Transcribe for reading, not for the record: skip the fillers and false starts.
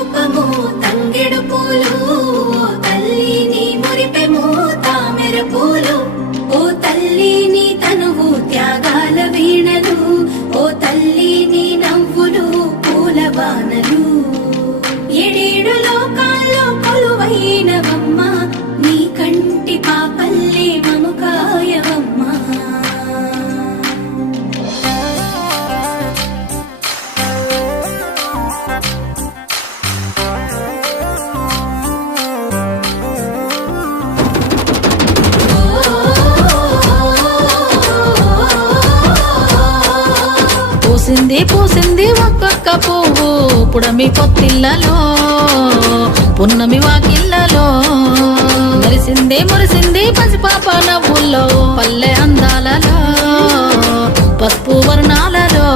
రూపము తంగెడు పూలు ఓ తల్లి నీ మురిపెము తామెర పూలు ఓ తల్లి నీ తనువు త్యాగాల వీణలు ఓ తల్లి నీ నవ్వులు పూల బాణలు ఏడేడు లోకాల్లో కొలువైనవమ్మ నీ కంటి పాపల్లే మము కాయవమ్మా పూసింది ఒక్కొక్క పువ్వు పుడమి పొత్తిళ్ళలో పున్నమి వాకిళ్ళలో మురిసింది పసిపాప నవ్వుల్లో పల్లె అందాలలో పసుపు వర్ణ